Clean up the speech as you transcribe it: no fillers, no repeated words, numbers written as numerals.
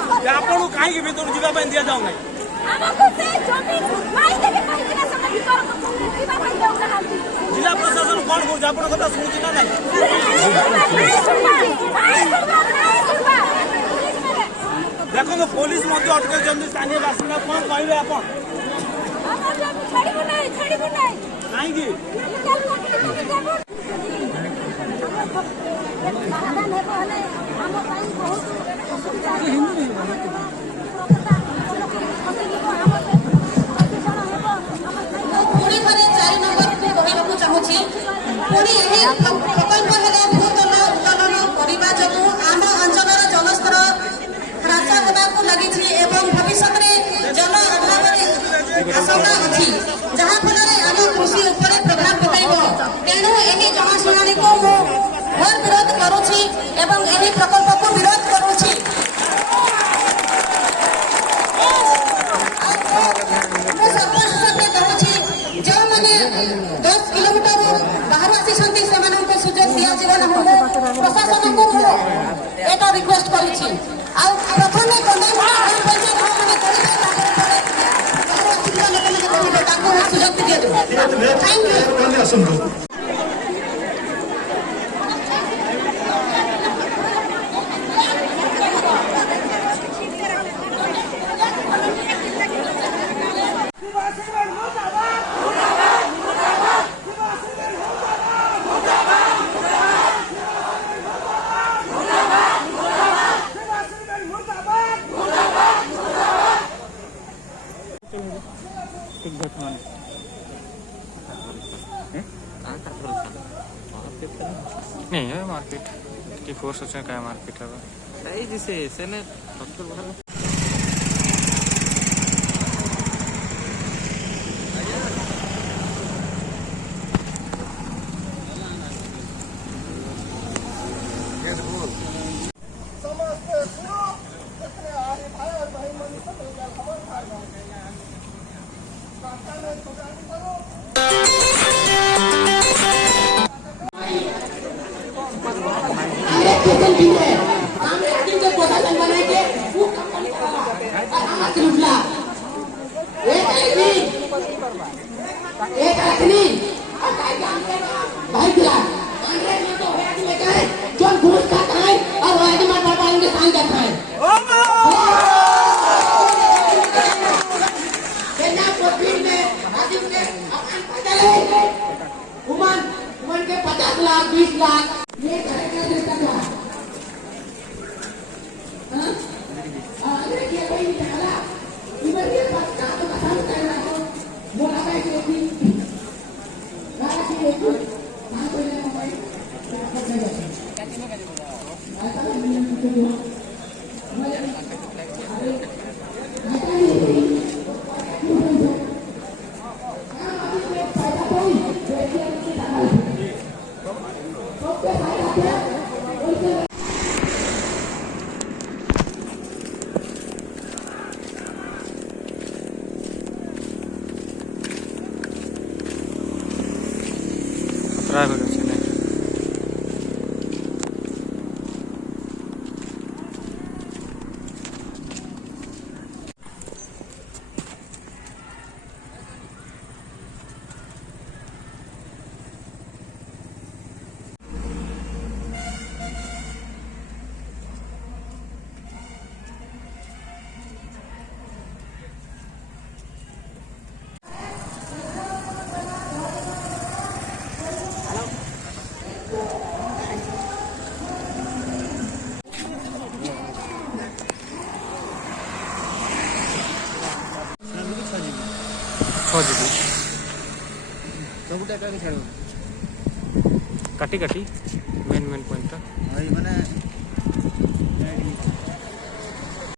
आपको कहीं भीतर जावाई दि जाऊ ना जिला प्रशासन कौन कौन आप कथा शुणुची ना ना देखो पुलिस अटक स्थानीय बासिंदा कौन कहे आप कहीं आशंका अच्छी जहाँ फल आम कृषि उपर प्रभाव पकड़ तेणु यही जमाशुणी को घोर विरोध करुँची एवं यही प्रकल्प को विरोध करुँची जो मैंने 10 किलोमीटर बाहर आसी सुजोग दिया प्रशासन को एक रिक्वेस्ट करुँच प्रथम सुजोग दिया थैंक यू नहीं है मार्केट की फोर्स सोचने का मार्केट है जैसे ऐसे ने उमन के 50 लाख 20 लाख ये करेगा देता था देखिए भाई निकाला इधर ये बात का तो पता कर रहा हो बोला भाई कि राशि एक ना कोई ना भाई ऐसा नहीं काटी काटी मेन मेन पॉइंट माने